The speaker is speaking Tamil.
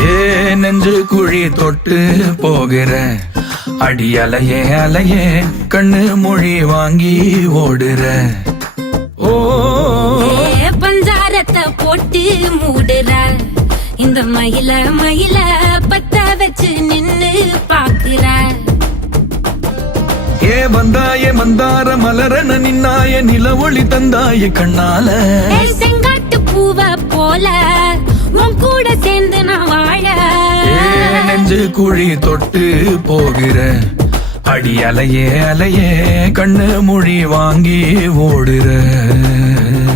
ஏ நெஞ்சு குழி தொட்டு போகிற அடி அலையே அலையே கண்ணு மொழி வாங்கி ஓடுற. ஓ பஞ்சாரத்தை போட்டு மூடுற இந்த மயில மயில பத்த வச்சு நின்னு பாக்குற. ஏ வந்தாய மந்தார மலரன நின்னாய நில ஒளி தந்தாய கண்ணால. செங்காட்டு பூவ போல உன் கூட சேர்ந்து நான் வாழ. நெஞ்சு குழி தொட்டு போகிற அடி அலையே அலையே கண்ணு மொழி வாங்கி ஓடுற.